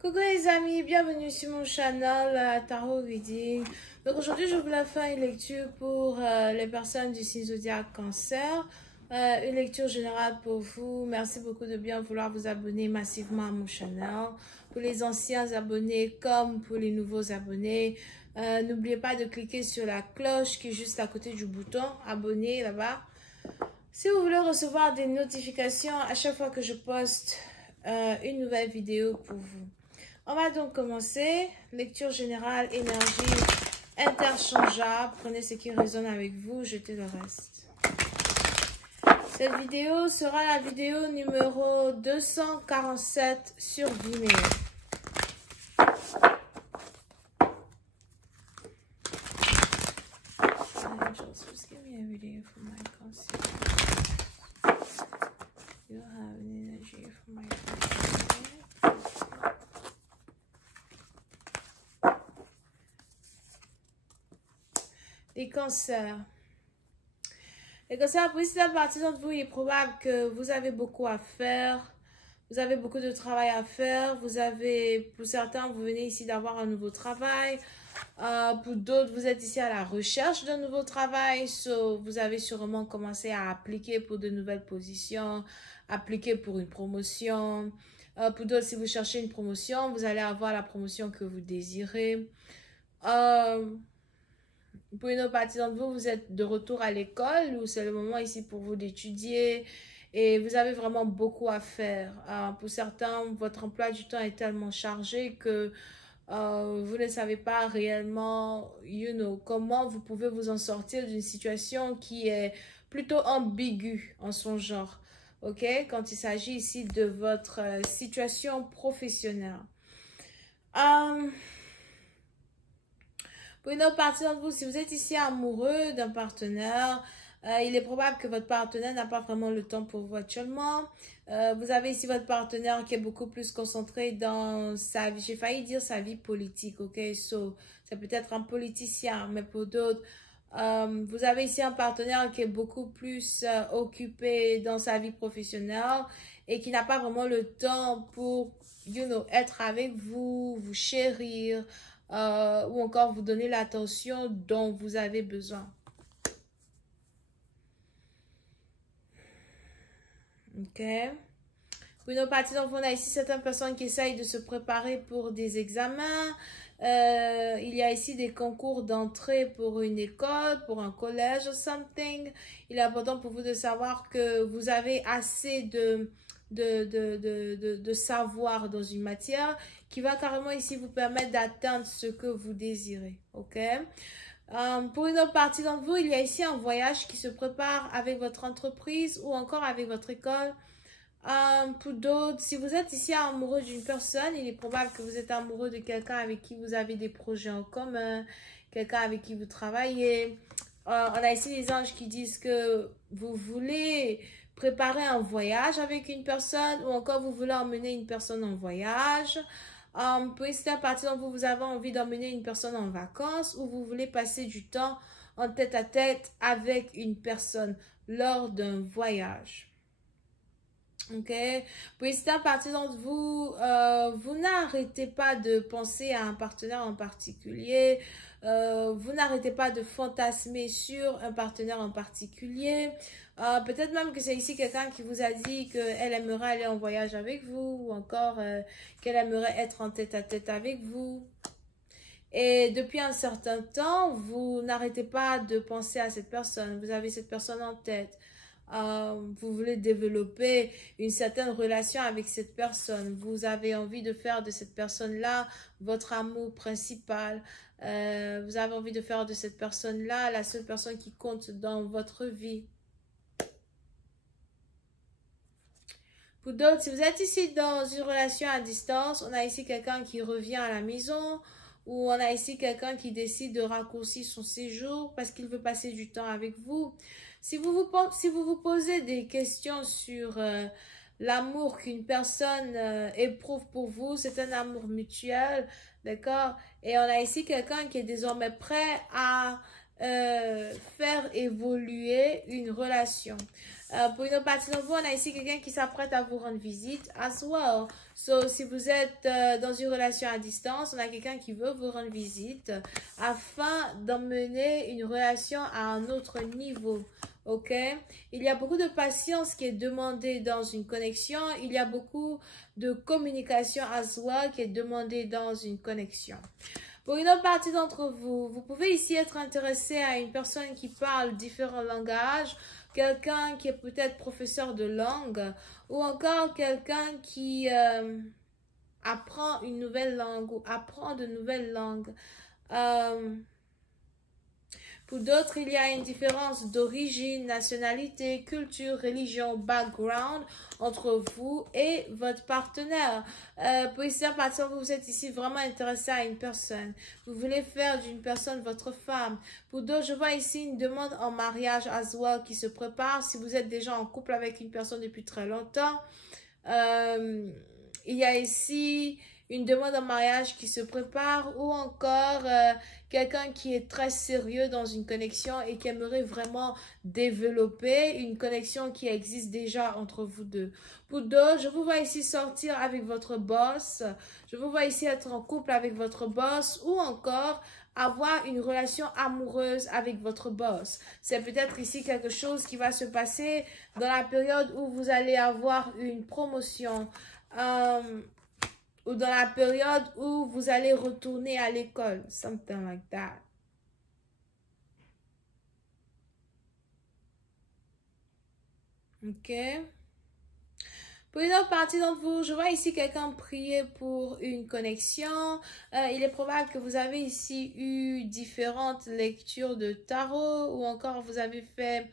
Coucou les amis, bienvenue sur mon channel Tarot Reading. Donc aujourd'hui je voulais faire une lecture pour les personnes du signe zodiaque Cancer. Une lecture générale pour vous. Merci beaucoup de bien vouloir vous abonner massivement à mon channel. Pour les anciens abonnés comme pour les nouveaux abonnés, n'oubliez pas de cliquer sur la cloche qui est juste à côté du bouton abonner là-bas. Si vous voulez recevoir des notifications à chaque fois que je poste une nouvelle vidéo pour vous. On va donc commencer. Lecture générale, énergie interchangeable. Prenez ce qui résonne avec vous, jetez le reste. Cette vidéo sera la vidéo numéro 247 sur Vimeo. Angels, please give me a reading for my conscience. You have an energy for my conscience. Les cancers. Les cancers, pour certaines partie d'entre vous, il est probable que vous avez beaucoup à faire. Vous avez beaucoup de travail à faire. Vous avez, pour certains, vous venez ici d'avoir un nouveau travail. Pour d'autres, vous êtes ici à la recherche d'un nouveau travail. Vous avez sûrement commencé à appliquer pour de nouvelles positions, appliquer pour une promotion. Pour d'autres, si vous cherchez une promotion, vous allez avoir la promotion que vous désirez. Pour une autre partie d'entre vous, vous êtes de retour à l'école ou c'est le moment ici pour vous d'étudier et vous avez vraiment beaucoup à faire. Pour certains, votre emploi du temps est tellement chargé que vous ne savez pas réellement, comment vous pouvez vous en sortir d'une situation qui est plutôt ambiguë en son genre. Ok, quand il s'agit ici de votre situation professionnelle. Pour une autre partie d'entre vous, si vous êtes ici amoureux d'un partenaire, il est probable que votre partenaire n'a pas vraiment le temps pour vous actuellement. Vous avez ici votre partenaire qui est beaucoup plus concentré dans sa vie, j'ai failli dire sa vie politique, ok? Ça peut être un politicien, mais pour d'autres, vous avez ici un partenaire qui est beaucoup plus occupé dans sa vie professionnelle et qui n'a pas vraiment le temps pour, être avec vous, vous chérir, ou encore vous donner l'attention dont vous avez besoin. Ok. Pour une autre partie d'entre vous, on a ici certaines personnes qui essayent de se préparer pour des examens. Il y a ici des concours d'entrée pour une école, pour un collège ou something. Il est important pour vous de savoir que vous avez assez de savoir dans une matière qui va carrément ici vous permettre d'atteindre ce que vous désirez. Ok. Pour une autre partie d'entre vous, il y a ici un voyage qui se prépare avec votre entreprise ou encore avec votre école. Pour d'autres, si vous êtes ici amoureux d'une personne, il est probable que vous êtes amoureux de quelqu'un avec qui vous avez des projets en commun, quelqu'un avec qui vous travaillez. On a ici des anges qui disent que vous voulez préparer un voyage avec une personne ou encore vous voulez emmener une personne en voyage. Pour certaines parties d'entre vous, vous avez envie d'emmener une personne en vacances ou vous voulez passer du temps en tête-à-tête avec une personne lors d'un voyage. Ok, pour certaines parties d'entre vous, vous n'arrêtez pas de penser à un partenaire en particulier, vous n'arrêtez pas de fantasmer sur un partenaire en particulier. Peut-être même que c'est ici quelqu'un qui vous a dit qu'elle aimerait aller en voyage avec vous ou encore qu'elle aimerait être en tête-à-tête avec vous. Et depuis un certain temps, vous n'arrêtez pas de penser à cette personne, vous avez cette personne en tête. Vous voulez développer une certaine relation avec cette personne. Vous avez envie de faire de cette personne-là votre amour principal. Vous avez envie de faire de cette personne-là la seule personne qui compte dans votre vie. Pour d'autres, si vous êtes ici dans une relation à distance, on a ici quelqu'un qui revient à la maison ou on a ici quelqu'un qui décide de raccourcir son séjour parce qu'il veut passer du temps avec vous. Si vous vous posez des questions sur l'amour qu'une personne éprouve pour vous, c'est un amour mutuel, d'accord? Et on a ici quelqu'un qui est désormais prêt à faire évoluer une relation. Pour une autre partie d'entre vous, on a ici quelqu'un qui s'apprête à vous rendre visite as well. So, si vous êtes dans une relation à distance, on a quelqu'un qui veut vous rendre visite afin d'emmener une relation à un autre niveau. Ok? Il y a beaucoup de patience qui est demandée dans une connexion. Il y a beaucoup de communication as well qui est demandée dans une connexion. Pour une autre partie d'entre vous, vous pouvez ici être intéressé à une personne qui parle différents langages, quelqu'un qui est peut-être professeur de langue, ou encore quelqu'un qui apprend une nouvelle langue ou apprend de nouvelles langues. Pour d'autres, il y a une différence d'origine, nationalité, culture, religion, background entre vous et votre partenaire. Pour certaines parties, vous êtes ici vraiment intéressé à une personne. Vous voulez faire d'une personne votre femme. Pour d'autres, je vois ici une demande en mariage as well qui se prépare. Si vous êtes déjà en couple avec une personne depuis très longtemps, il y a ici une demande en mariage qui se prépare ou encore quelqu'un qui est très sérieux dans une connexion et qui aimerait vraiment développer une connexion qui existe déjà entre vous deux. Pour d'autres, je vous vois ici sortir avec votre boss, je vous vois ici être en couple avec votre boss ou encore avoir une relation amoureuse avec votre boss. C'est peut-être ici quelque chose qui va se passer dans la période où vous allez avoir une promotion. Ou dans la période où vous allez retourner à l'école. Something like that. Ok. Pour une autre partie d'entre vous, je vois ici quelqu'un prier pour une connexion. Il est probable que vous avez ici eu différentes lectures de tarot ou encore vous avez fait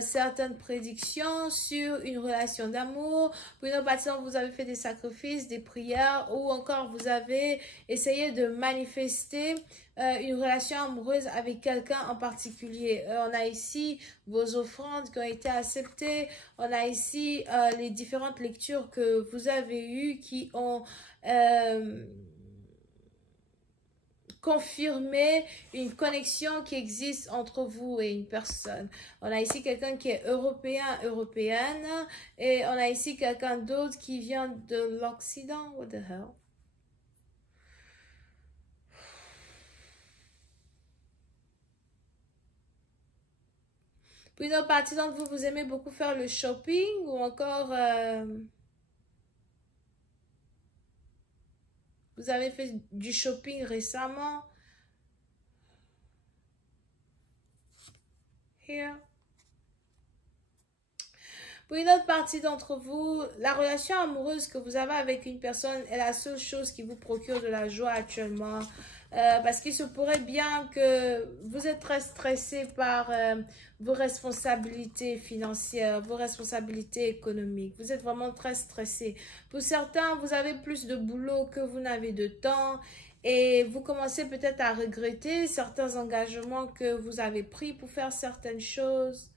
certaines prédictions sur une relation d'amour. Pour une autre partie d'entre vous, vous avez fait des sacrifices, des prières ou encore vous avez essayé de manifester une relation amoureuse avec quelqu'un en particulier. On a ici vos offrandes qui ont été acceptées. On a ici les différentes lectures que vous avez eues qui ont confirmé une connexion qui existe entre vous et une personne. On a ici quelqu'un qui est européen, européenne, et on a ici quelqu'un d'autre qui vient de l'Occident. What the hell? Pour une autre partie d'entre vous, vous aimez beaucoup faire le shopping ou encore vous avez fait du shopping récemment. Here. Pour une autre partie d'entre vous, la relation amoureuse que vous avez avec une personne est la seule chose qui vous procure de la joie actuellement. Parce qu'il se pourrait bien que vous êtes très stressé par vos responsabilités financières, vos responsabilités économiques. Vous êtes vraiment très stressé. Pour certains, vous avez plus de boulot que vous n'avez de temps et vous commencez peut-être à regretter certains engagements que vous avez pris pour faire certaines choses.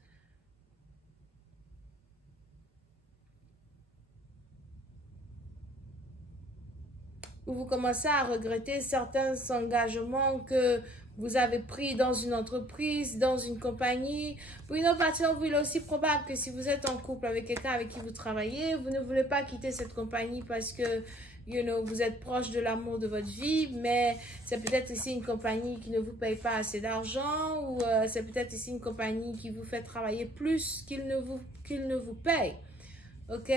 Où vous commencez à regretter certains engagements que vous avez pris dans une entreprise, dans une compagnie. Pour une autre partie d'entre vous, il est aussi probable que si vous êtes en couple avec quelqu'un avec qui vous travaillez, vous ne voulez pas quitter cette compagnie parce que vous êtes proche de l'amour de votre vie, mais c'est peut-être ici une compagnie qui ne vous paye pas assez d'argent ou c'est peut-être ici une compagnie qui vous fait travailler plus qu'il ne vous paye. Ok?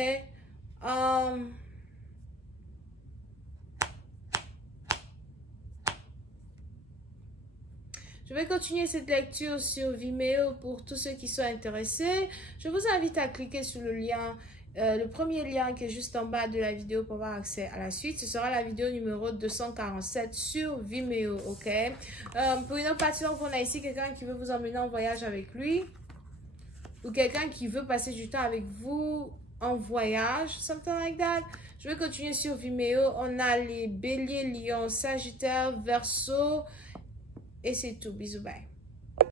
Je vais continuer cette lecture sur Vimeo pour tous ceux qui sont intéressés. Je vous invite à cliquer sur le lien, le premier lien qui est juste en bas de la vidéo pour avoir accès à la suite. Ce sera la vidéo numéro 247 sur Vimeo, ok? Pour une autre partie, on a ici quelqu'un qui veut vous emmener en voyage avec lui ou quelqu'un qui veut passer du temps avec vous en voyage, something like that. Je vais continuer sur Vimeo. On a les béliers, lions, sagittaires, verseaux. Et c'est tout. Bisous, bye.